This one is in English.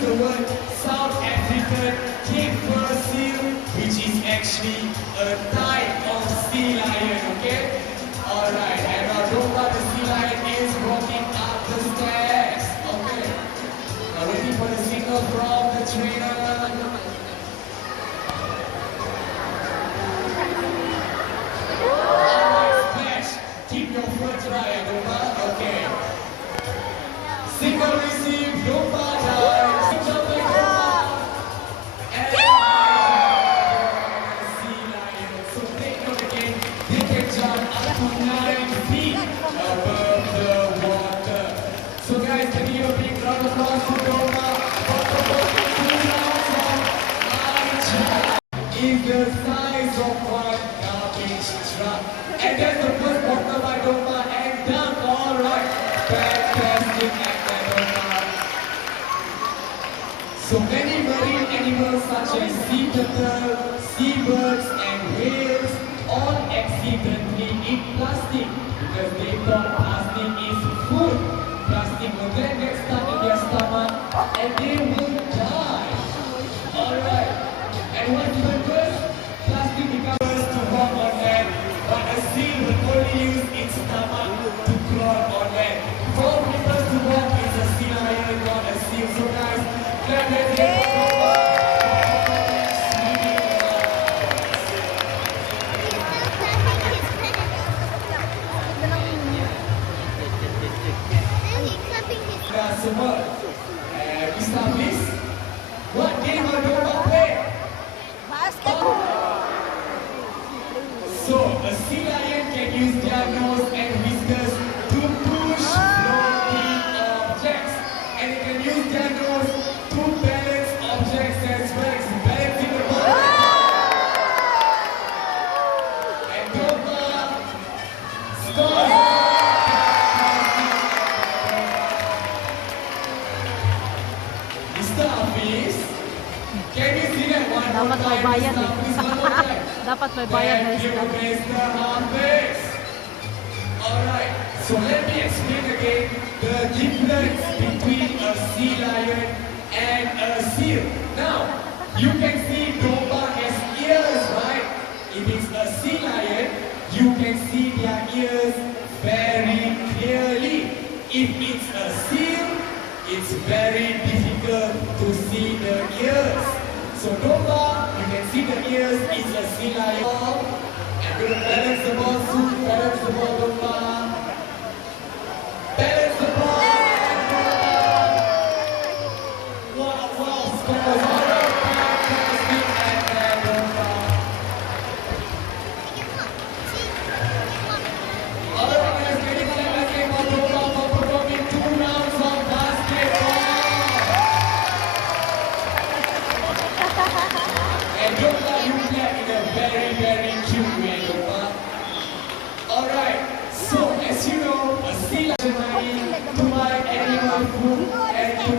the word South African Cape Fur seal, which is actually a type of sea lion, okay? Alright, and now Domba the sea lion is walking up the stairs, okay? Now waiting for the signal from the trainer. Keep your foot dry, Domba. Okay. Signal received, Domba dives. Jumping Domba. And sea lion. So take note again, they can jump up to 9 feet above the water. So guys, can you give a big round of applause for Domba? Is the size of one garbage truck. And then the first water by Domba and dunk. Alright. Fantastic act by Domba. So many marine animals such as sea turtle, seabirds and whales all accidentally eat plastic because they thought plastic is food. Plastic will then get stuck in their stomach and they will die. Alright. And what's even worse? Plastic becomes to walk on land, but a seal will only use its stomach to crawl on land. For people to walk, it's a sea lion, not a seal. So guys, clap your hands for Mr. Please, what game are you about to play? So, a sea lion can use their nose and whiskers to push floating objects. And they can use their nose to balance objects as well as balancing the ball. And Domba scores. Mr. Hafiz, can you see that one more Dapat may time, bayad Mr. eh. Hafiz, one more time? Dapat may bayad na Thank you, sila. Mr. Hafiz. Alright, so let me explain again the difference between a sea lion and a seal. Now, you can see Domba has ears, right? If it's a sea lion, you can see their ears very clearly. If it's a seal, it's very difficult to see the ears. So Domba, you can see the ears, it's a sea lion. And we're going to balance the ball soon. Balance the ball, Domba. Balance the ball. Wow, wow, scores. Alright, fantastic. And Domba. Alright, guys, ready for the game for Domba for performing 2 rounds of basketball. And Domba, you play in a very, very cute way, Domba. Alright, so as you know, a sea lion to buy animal food and to